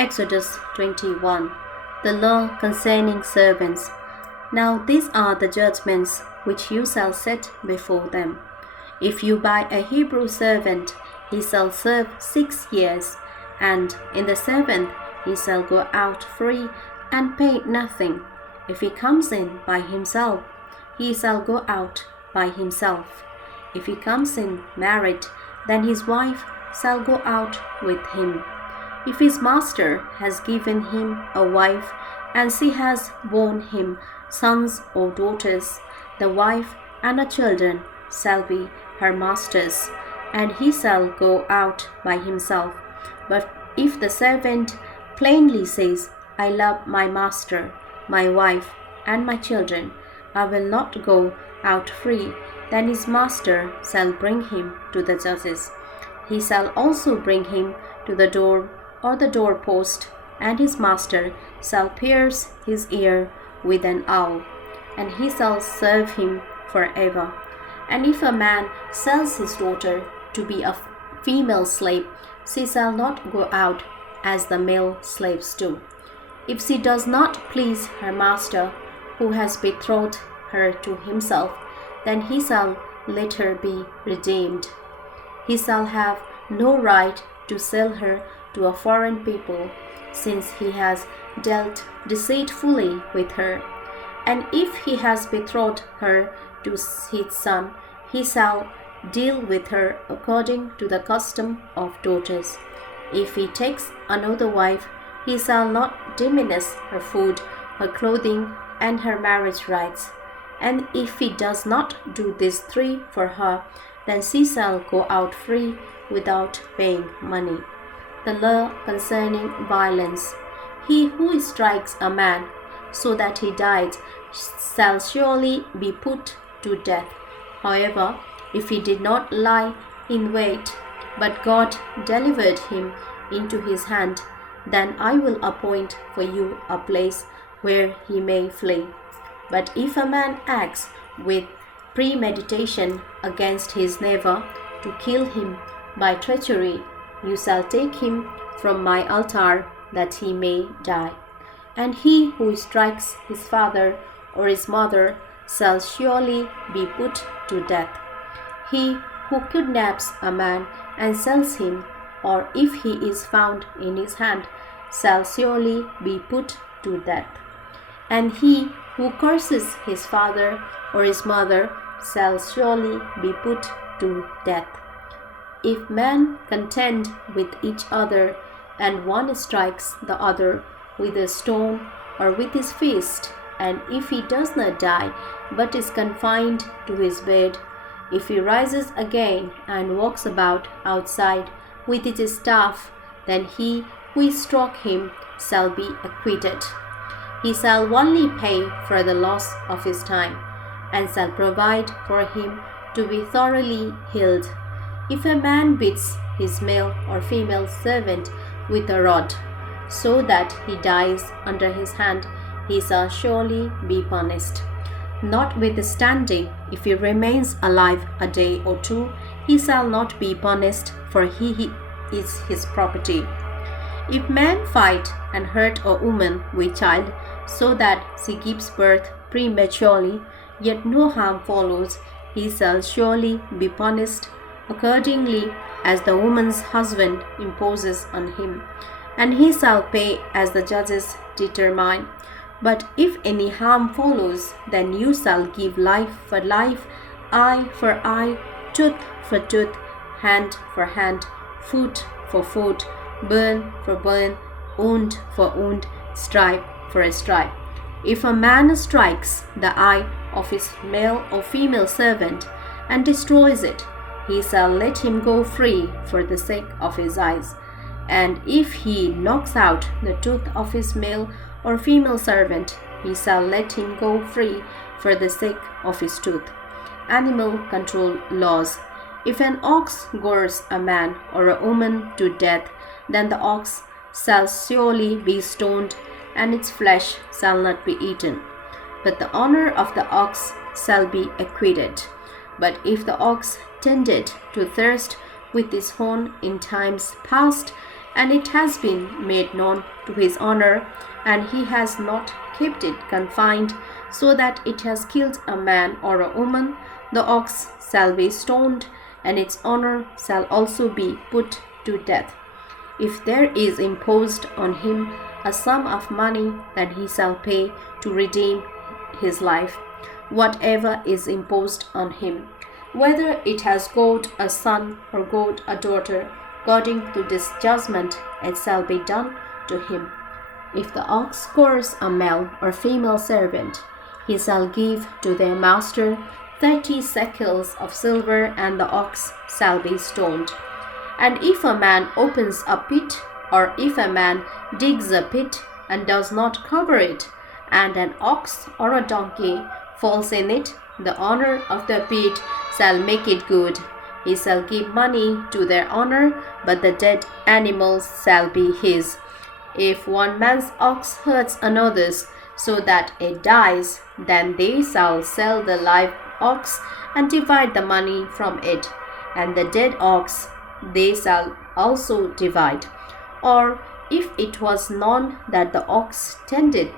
Exodus 21. The law concerning servants. Now these are the judgments which you shall set before them. If you buy a Hebrew servant, he shall serve 6 years, and in the 7th he shall go out free and pay nothing. If he comes in by himself, he shall go out by himself. If he comes in married, then his wife shall go out with him. If his master has given him a wife, and she has borne him sons or daughters, the wife and her children shall be her master's, and he shall go out by himself. But if the servant plainly says, I love my master, my wife, and my children, I will not go out free, then his master shall bring him to the judges. He shall also bring him to the door or the doorpost, and his master shall pierce his ear with an awl, and he shall serve him forever. And if a man sells his daughter to be a female slave, she shall not go out as the male slaves do. If she does not please her master, who has betrothed her to himself, then he shall let her be redeemed. He shall have no right to sell her to a foreign people, since he has dealt deceitfully with her. And if he has betrothed her to his son, he shall deal with her according to the custom of daughters. If he takes another wife, he shall not diminish her food, her clothing, and her marriage rights. And if he does not do these 3 for her, then she shall go out free without paying money. The law concerning violence. He who strikes a man so that he dies shall surely be put to death. However, if he did not lie in wait, but God delivered him into his hand, then I will appoint for you a place where he may flee. But if a man acts with premeditation against his neighbor to kill him by treachery, you shall take him from my altar that he may die. And he who strikes his father or his mother shall surely be put to death. He who kidnaps a man and sells him, or if he is found in his hand, shall surely be put to death. And he who curses his father or his mother shall surely be put to death. If men contend with each other, and one strikes the other with a stone or with his fist, and if he does not die, but is confined to his bed, if he rises again and walks about outside with his staff, then he who struck him shall be acquitted. He shall only pay for the loss of his time, and shall provide for him to be thoroughly healed. If a man beats his male or female servant with a rod, so that he dies under his hand, he shall surely be punished. Notwithstanding, if he remains alive a day or 2, he shall not be punished, for he is his property. If men fight and hurt a woman with child, so that she gives birth prematurely, yet no harm follows, he shall surely be punished accordingly as the woman's husband imposes on him, and he shall pay as the judges determine. But if any harm follows, then you shall give life for life, eye for eye, tooth for tooth, hand for hand, foot for foot, burn for burn, wound for wound, stripe for a stripe. If a man strikes the eye of his male or female servant and destroys it, he shall let him go free for the sake of his eyes. And if he knocks out the tooth of his male or female servant, he shall let him go free for the sake of his tooth. Animal control laws. If an ox gores a man or a woman to death, then the ox shall surely be stoned, and its flesh shall not be eaten. But the owner of the ox shall be acquitted. But if the ox tended to thirst with his horn in times past, and it has been made known to his honor, and he has not kept it confined, so that it has killed a man or a woman, the ox shall be stoned, and its owner shall also be put to death. If there is imposed on him a sum of money, then he shall pay to redeem his life, whatever is imposed on him, whether it has got a son or got a daughter, according to this judgment it shall be done to him. If the ox course a male or female servant, he shall give to their master 30 shekels of silver, and the ox shall be stoned. And if a man opens a pit, or if a man digs a pit and does not cover it, and an ox or a donkey falls in it, the owner of the pit shall make it good. He shall give money to their owner, but the dead animals shall be his. If one man's ox hurts another's, so that it dies, then they shall sell the live ox and divide the money from it, and the dead ox they shall also divide. Or if it was known that the ox tended